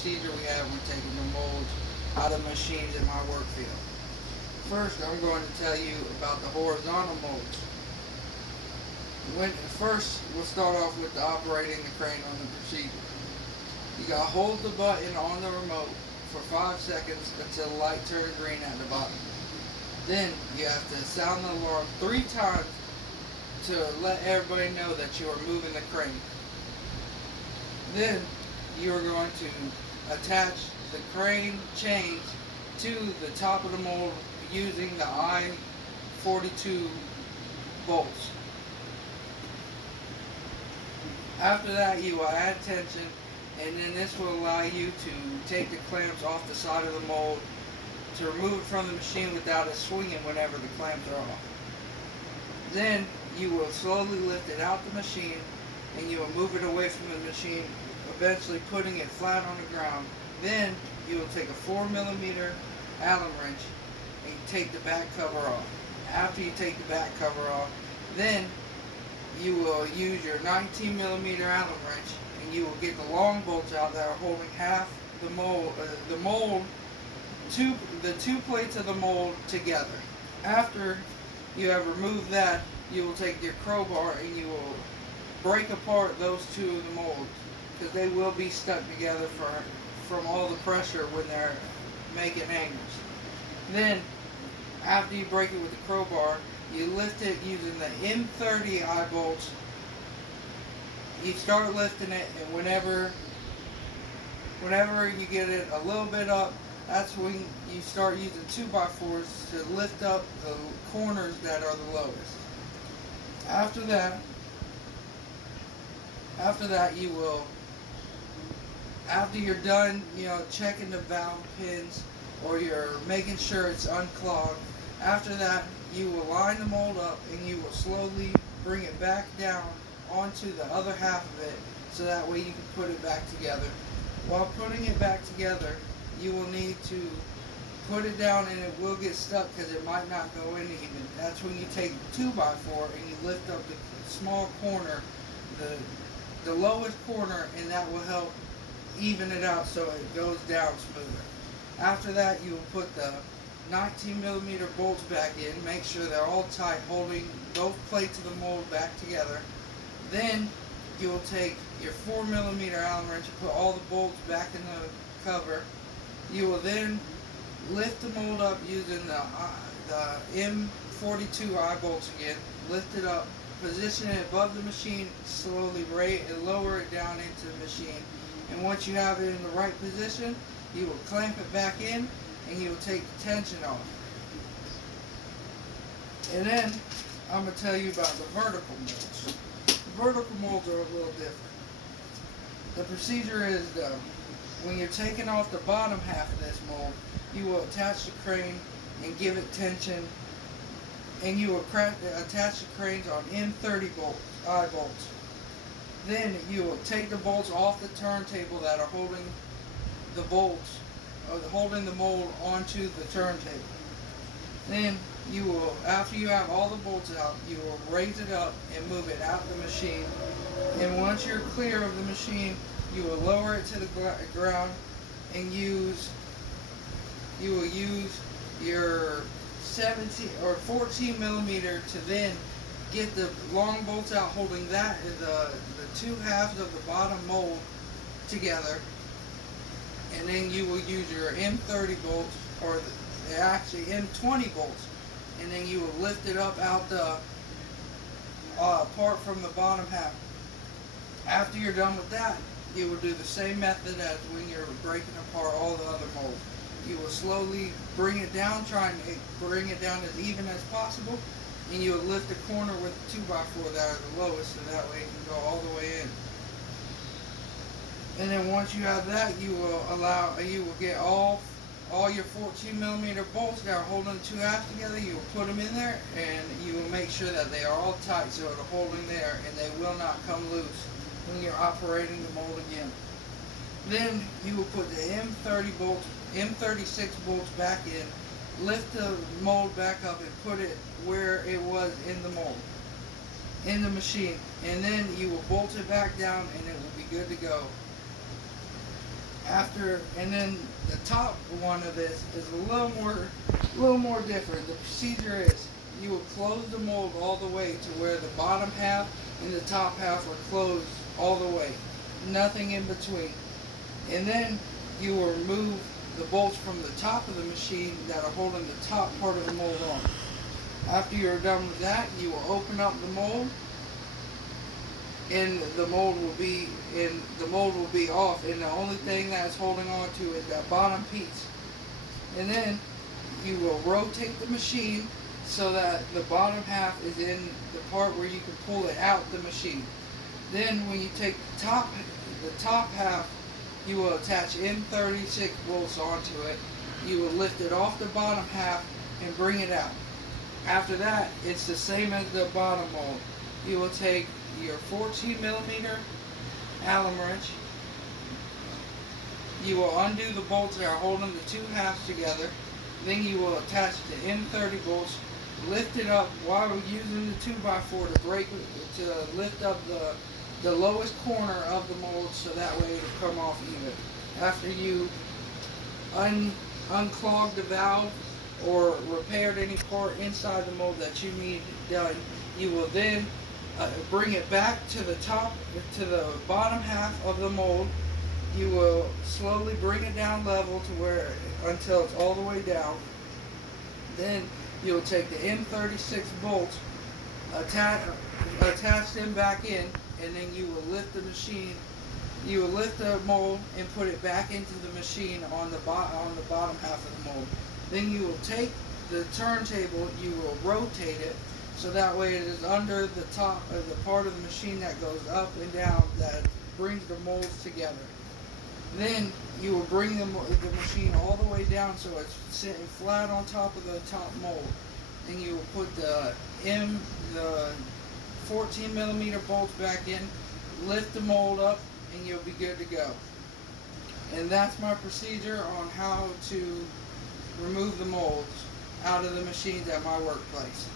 procedure we have when taking the molds out of machines in my work field. First, I'm going to tell you about the horizontal molds. First, we'll start off with the operating the crane on the procedure. You gotta hold the button on the remote for 5 seconds until the light turns green at the bottom. Then you have to sound the alarm 3 times to let everybody know that you are moving the crane. Then you are going to attach the crane chains to the top of the mold using the I-42 bolts. After that, you will add tension, and then this will allow you to take the clamps off the side of the mold to remove it from the machine without it swinging whenever the clamps are off. Then you will slowly lift it out the machine, and you will move it away from the machine, eventually putting it flat on the ground. Then you will take a 4mm Allen wrench and take the back cover off. After you take the back cover off, then you will use your 19mm Allen wrench, and you will get the long bolts out that are holding half the mold, the two plates of the mold together. After you have removed that, you will take your crowbar and you will break apart those two of the molds, because they will be stuck together from all the pressure when they're making angles. Then, after you break it with the crowbar, you lift it using the M30 eye bolts. You start lifting it, and whenever you get it a little bit up, that's when you start using 2x4s to lift up the corners that are the lowest. After that you will, after you're done, checking the valve pins, or you're making sure it's unclogged, after that you will line the mold up and you will slowly bring it back down onto the other half of it, so that way you can put it back together. While putting it back together, you will need to put it down, and it will get stuck because it might not go in even. That's when you take 2x4 and you lift up the small corner, the lowest corner, and that will help even it out so it goes down smoother. After that, you will put the 19mm bolts back in, make sure they're all tight, holding both plates of the mold back together. Then you will take your 4mm Allen wrench and put all the bolts back in the cover. You will then lift the mold up using the M42 eye bolts again. Lift it up, position it above the machine, slowly lower it down into the machine. And once you have it in the right position, you will clamp it back in, and you will take the tension off. And then I'm going to tell you about the vertical molds. The vertical molds are a little different. The procedure is, when you're taking off the bottom half of this mold, you will attach the crane and give it tension, and you will attach the cranes on M30 eye bolts. Then you will take the bolts off the turntable that are holding the bolts, holding the mold onto the turntable. Then you will, after you have all the bolts out, you will raise it up and move it out the machine. And once you're clear of the machine, you will lower it to the ground, and you will use your 17 or 14mm to then get the long bolts out, holding the two halves of the bottom mold together. And then you will use your M30 bolts, or actually M20 bolts, and then you will lift it up out the part from the bottom half. After you're done with that, you will do the same method as when you're breaking apart all the other molds. You will slowly bring it down, trying to bring it down as even as possible, and you will lift the corner with the 2x4 that are the lowest, so that way it can go all the way in. And then once you have that, you will get all your 14mm bolts that are holding the two halves together. You will put them in there, and you will make sure that they are all tight so it'll hold in there, and they will not come loose when you're operating the mold again. Then you will put the M36 bolts back in, lift the mold back up and put it where it was in the mold, in the machine, and then you will bolt it back down, and it will be good to go. And then the top one of this is a little more different. The procedure is you will close the mold all the way to where the bottom half and the top half are closed all the way, nothing in between. And then you will remove the bolts from the top of the machine that are holding the top part of the mold on. After you're done with that, you will open up the mold, and the mold will be off, and the only thing that's holding on to is that bottom piece. And then you will rotate the machine so that the bottom half is in the part where you can pull it out the machine. Then when you take the top half, you will attach M36 bolts onto it. You will lift it off the bottom half and bring it out. After that, it's the same as the bottom mold. You will take your 14 millimeter Allen wrench. You will undo the bolts that are holding the two halves together. Then you will attach the M30 bolts, lift it up while using the 2x4 to lift up the lowest corner of the mold so that way it'll come off even. After you unclog the valve or repaired any part inside the mold that you need done, you will then bring it back to the bottom half of the mold. You will slowly bring it down level to until it's all the way down. Then you will take the M36 bolts, attach them back in, and then you will lift the machine. You will lift the mold and put it back into the machine on the bottom half of the mold. Then you will take the turntable, you will rotate it so that way it is under the top of the part of the machine that goes up and down that brings the molds together. Then you will bring the machine all the way down so it's sitting flat on top of the top mold. Then you will put the 14 millimeter bolts back in, lift the mold up, and you'll be good to go. And that's my procedure on how to remove the molds out of the machines at my workplace.